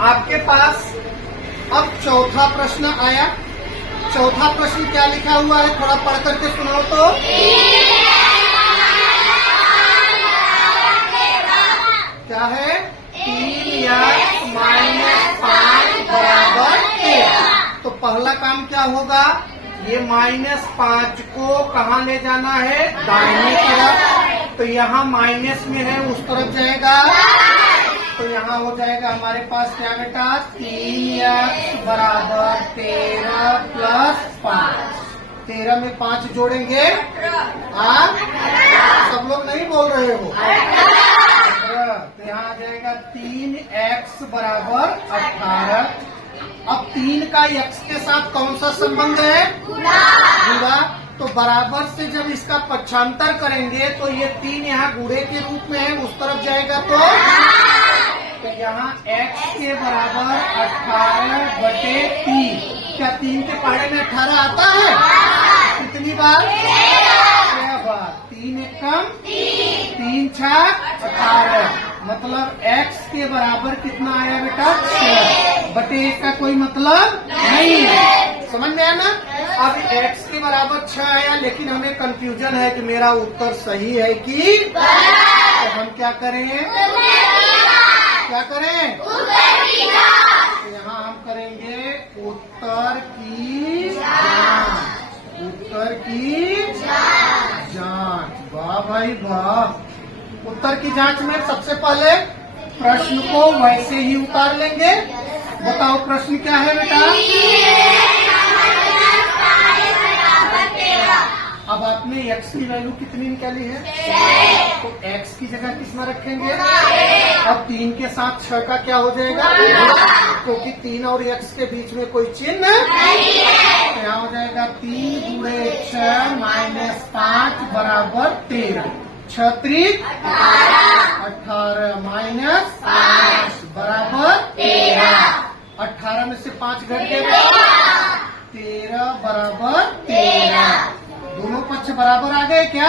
आपके पास अब चौथा प्रश्न आया। चौथा प्रश्न क्या लिखा हुआ है, थोड़ा पढ़ करके सुनाओ तो। क्या है? 3x - 5 बराबर 13। तो पहला काम क्या होगा, ये -5 को कहाँ ले जाना है, दाहिनी तरफ। तो यहाँ माइनस में है, उस तरफ जाएगा। तो यहाँ हो जाएगा हमारे पास क्या बेटा, 3x बराबर 13 प्लस 5। 13 में 5 जोड़ेंगे, सब लोग नहीं बोल रहे हो। तो यहाँ आ जाएगा 3x बराबर 18। अब 3 का x के साथ कौन सा संबंध है, गुणा। तो बराबर से जब इसका पक्षांतर करेंगे तो ये 3 यहाँ गुणे के रूप में है, उस तरफ जाएगा। तो यहाँ x के बराबर 18/3। क्या 3 के पहाड़े में 18 आता है? कितनी बार? 6 बार। 3 एकम 3 छक 18। मतलब x के बराबर कितना आया बेटा, 6/1 का कोई मतलब नहीं है। समझ में आया ना? अब x के बराबर 6 आया, लेकिन हमें कंफ्यूजन है कि मेरा उत्तर सही है कि तो हम क्या करें, क्या करें, तो यहाँ हम करेंगे उत्तर की जांच। उत्तर की जांच। वाह भाई वाह। उत्तर की जांच में सबसे पहले प्रश्न को वैसे ही उतार लेंगे। बताओ प्रश्न क्या है बेटा। अब आपने x की वैल्यू कितनी निकाली है, तो x की जगह किसमें रखेंगे। अब 3 के साथ 6 का क्या हो जाएगा, क्योंकि 3 और x के बीच में कोई चिन्ह नहीं है। तो यहाँ हो जाएगा 3 गुणे 6 - 5 बराबर 13। 6 त्रिक 18 माइनस 5 बराबर 13। 18 में से 5 घट गया, 13 बराबर 13। दोनों पक्ष बराबर आ गए क्या?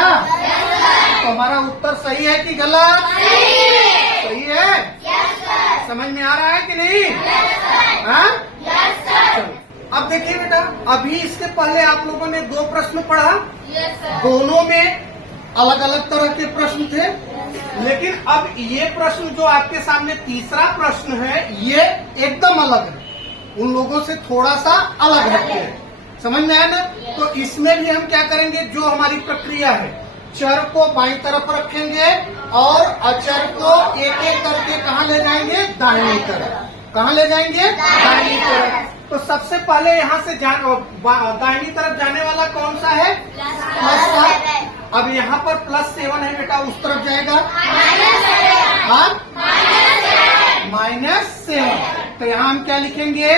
तो हमारा उत्तर सही है कि गलत? सही है। समझ में आ रहा है कि नहीं? चलो अब देखिए बेटा, अभी इसके पहले आप लोगों ने 2 प्रश्न पढ़ा। दोनों में अलग अलग तरह के प्रश्न थे, लेकिन अब ये प्रश्न जो आपके सामने तीसरा प्रश्न है, ये एकदम अलग है, उन लोगों से थोड़ा सा अलग है। समझ में आया ना? तो इसमें भी हम क्या करेंगे, जो हमारी प्रक्रिया है, चर को बाईं तरफ रखेंगे और अचर को एक एक करके कहाँ ले जाएंगे, दाहिनी तरफ। कहाँ ले जाएंगे, दाहिनी तरफ। तो सबसे पहले यहाँ से दाहिनी तरफ जाने वाला कौन सा है, +7। अब यहाँ पर +7 है बेटा, उस तरफ जाएगा -7। तो यहाँ हम क्या लिखेंगे,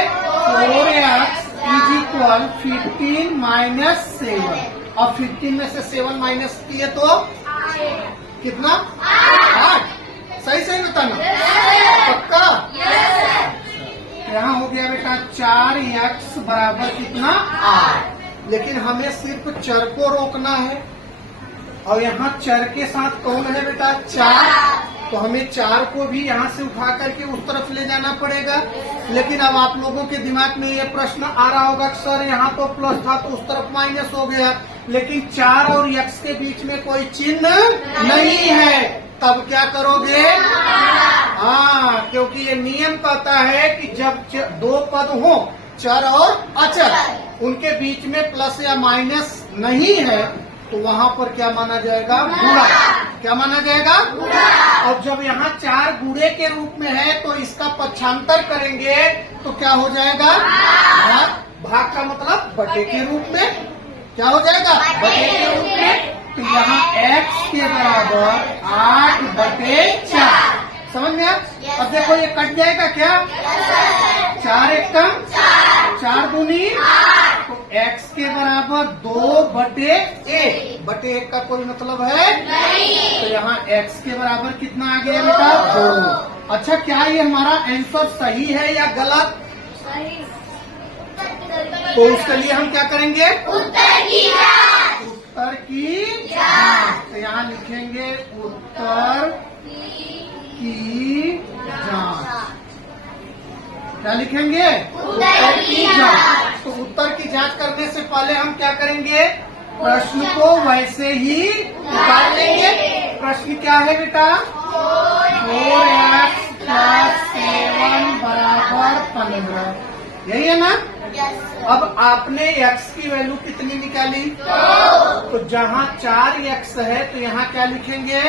4x = 15 - 7। अब 15 में से 7 माइनस किए तो कितना, 8। सही सही बताना, पक्का। यहाँ हो गया बेटा 4x बराबर कितना, 8। लेकिन हमें सिर्फ चर को रोकना है, और यहाँ चर के साथ कौन है बेटा, 4। तो हमें 4 को भी यहाँ से उठा करके उस तरफ ले जाना पड़ेगा। लेकिन अब आप लोगों के दिमाग में ये प्रश्न आ रहा होगा कि सर यहाँ तो प्लस था तो उस तरफ माइनस हो गया, लेकिन 4 और x के बीच में कोई चिन्ह नहीं है। तब क्या करोगे, हाँ, क्योंकि ये नियम कहता है कि जब 2 पद हो, चर और अचर, उनके बीच में प्लस या माइनस नहीं है, तो वहाँ पर क्या माना जाएगा, गुणा। क्या माना जाएगा, गुणा। और जब यहाँ 4 गुणे के रूप में है, तो इसका पक्षांतर करेंगे तो क्या हो जाएगा, भाग। भाग का मतलब बटे के रूप में। क्या हो जाएगा, बटे के रूप में। तो यहाँ x के बराबर 8/4। समझ में आया? अब देखो ये कट जाएगा क्या, 4 एकम 4 दूनी, तो x के बराबर 2/1। बटे 1 का कोई मतलब है नहीं। तो यहाँ x के बराबर कितना आ गया बेटा, 2। अच्छा, क्या ये हमारा आंसर सही है या गलत? सही। तो उसके लिए हम क्या करेंगे, उत्तर की जांच। उत्तर की जांच। तो यहाँ लिखेंगे उत्तर की जांच। क्या लिखेंगे? उत्तर की जांच। तो उत्तर की जांच करने से पहले हम क्या करेंगे? प्रश्न को वैसे ही उतार लेंगे। प्रश्न क्या है बेटा? 4x + 7 = 15। यही है ना? अब आपने x की वैल्यू कितनी निकाली? तो जहाँ 4x है तो यहाँ क्या लिखेंगे?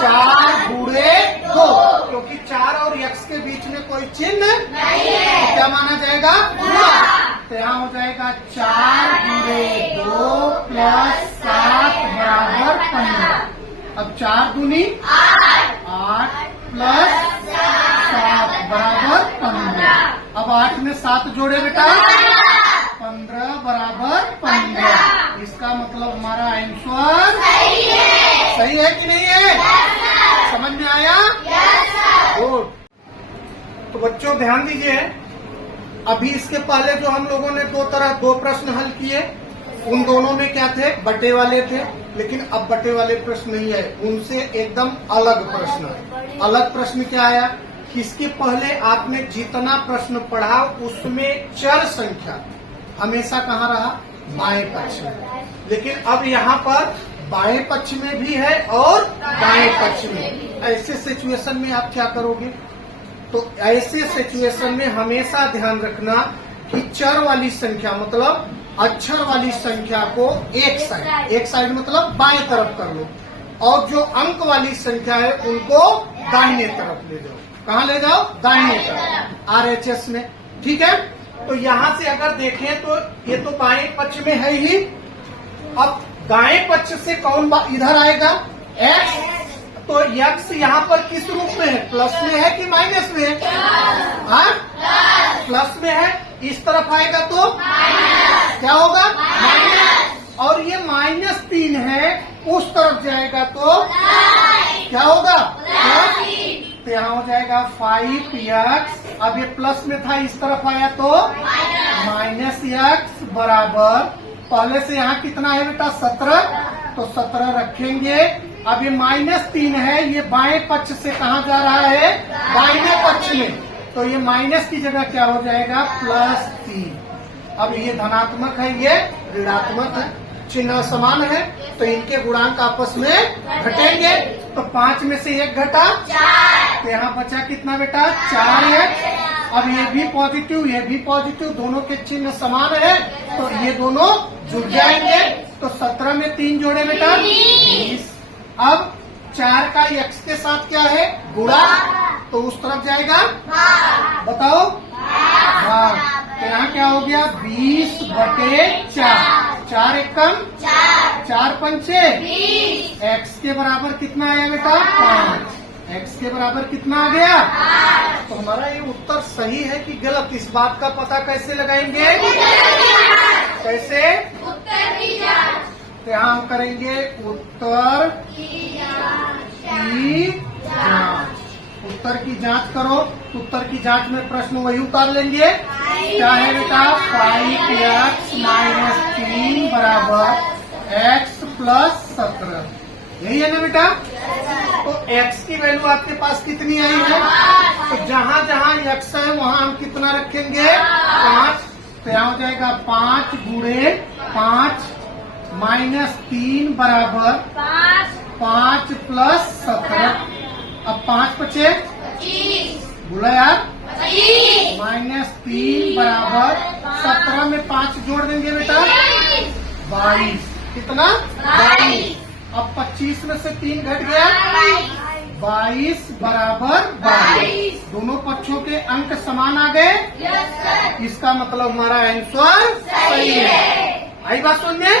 4 गुणे 2, क्योंकि 4 और x के बीच में कोई चिन्ह नहीं है, तो क्या माना जाएगा? गुणा। तो यहाँ हो जाएगा 4 गुणे 2 + 7 = 15। अब 4 दूनी 8 + 7 = 15। अब 8 में 7 जोड़े बेटा, 15 = 15। इसका मतलब हमारा आंसर सही है कि नहीं है? समझ में आया? गुड। तो बच्चों ध्यान दीजिए, अभी इसके पहले जो हम लोगों ने दो प्रश्न हल किए, उन दोनों में क्या थे? बटे वाले थे। लेकिन अब बटे वाले प्रश्न नहीं है, उनसे एकदम अलग प्रश्न है। अलग प्रश्न क्या आया? इसके पहले आपने जितना प्रश्न पढ़ा उसमें चर संख्या हमेशा कहाँ रहा? बाएं पक्ष में। लेकिन अब यहाँ पर बाएं पक्ष में भी है और दाएं पक्ष में। ऐसे सिचुएशन में आप क्या करोगे? तो ऐसे सिचुएशन में हमेशा ध्यान रखना कि चर वाली संख्या मतलब अक्षर वाली संख्या को एक साइड मतलब बाएं तरफ कर लो, और जो अंक वाली संख्या है उनको दाहिने तरफ ले जाओ। कहाँ ले जाओ? दाहिने तरफ, RHS में। ठीक है? तो यहाँ से अगर देखें तो ये तो बाएं पक्ष में है ही। अब दाएं पक्ष से कौन इधर आएगा? x। तो x यहाँ पर किस रूप में है? प्लस में है कि माइनस में है? हाँ, प्लस में है। इस तरफ आएगा तो क्या होगा? माइनस। और ये -3 है, उस तरफ जाएगा तो क्या होगा? प्लस। तो यहाँ हो जाएगा 5x। अब ये प्लस में था, इस तरफ आया तो -x बराबर, पहले से यहाँ कितना है बेटा? 17। तो 17 रखेंगे। अब ये -3 है, ये बाएं पक्ष से कहाँ जा रहा है? दाहिने पक्ष में। तो ये माइनस की जगह क्या हो जाएगा? +3। अब ये धनात्मक है, ये ऋणात्मक है, चिन्ह समान है, तो इनके गुणांक आपस में घटेंगे। तो 5 में से 1 घटा, तो यहाँ बचा कितना बेटा? 4x। अब ये भी पॉजिटिव, दोनों के चिन्ह समान है, तो ये दोनों जुड़ जाएंगे। तो 17 में 3 जोड़े बेटा 20। अब 4 का x के साथ क्या है? गुणा, तो उस तरफ जाएगा, बताओ। हाँ, तो यहाँ क्या हो गया? 20/4। 4 एकम 4 पंचे, x के बराबर कितना आया बेटा? 5। x के बराबर कितना आ गया? तो हमारा ये उत्तर सही है कि गलत, इस बात का पता कैसे लगाएंगे? कैसे? उत्तर की जांच। तो यहाँ हम करेंगे उत्तर की जांच। उत्तर की जांच करो। उत्तर की जांच में प्रश्न वही उतार लेंगे। क्या है बेटा? 5x - 3 = x + 17। यही है ना बेटा? तो x की वैल्यू आपके पास कितनी आई है? तो जहाँ जहाँ x है वहाँ हम कितना रखेंगे? 5। तो यहाँ हो जाएगा 5 गुणे 5 -3 बराबर 5 + 17। अब 5 बचे, बोला यार, -3 बराबर 17 में 5 जोड़ देंगे बेटा 22। कितना? 22। अब 25 में से 3 घट गया, 22 बराबर 22। दोनों पक्षों के अंक समान आ गए। इसका मतलब हमारा आंसर सही है। आई बात सुनने?